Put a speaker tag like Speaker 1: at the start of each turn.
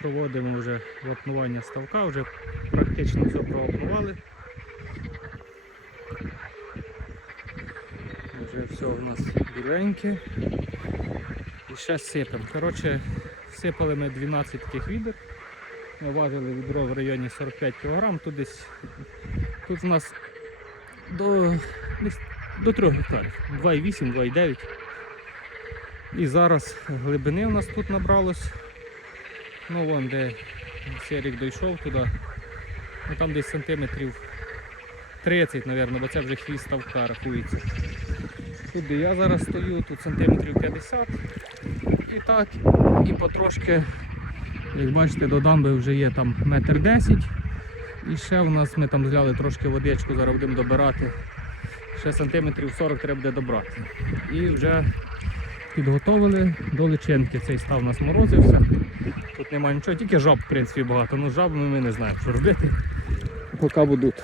Speaker 1: Проводимо вже вапнування ставка, вже практично все провапнували. Вже все у нас біленьке. І ще сипемо. Коротше, сипали ми 12 таких відер. Ми важили відро в районі 45 кг. Тут десь тут у нас до, до 3 гектарів. 2,8, 2,9. І зараз глибини у нас тут набралось. Ну вон де серік дійшов туди. Ну там десь сантиметрів 30, мабуть, бо це вже хвіст ставка рахується. Тут де я зараз стою, тут сантиметрів 50. І так, і потрошки, як бачите, до дамби вже є там метр 10. І ще в нас ми там зляли трошки водичку, зараз будемо добирати. Ще сантиметрів 40 треба буде добрати. І вже підготовили до личинки. Цей став у нас морозився. Тут немає нічого, тільки жаб, в принципі, багато. Ну жабами ми не знаємо, що робити. Поки будуть.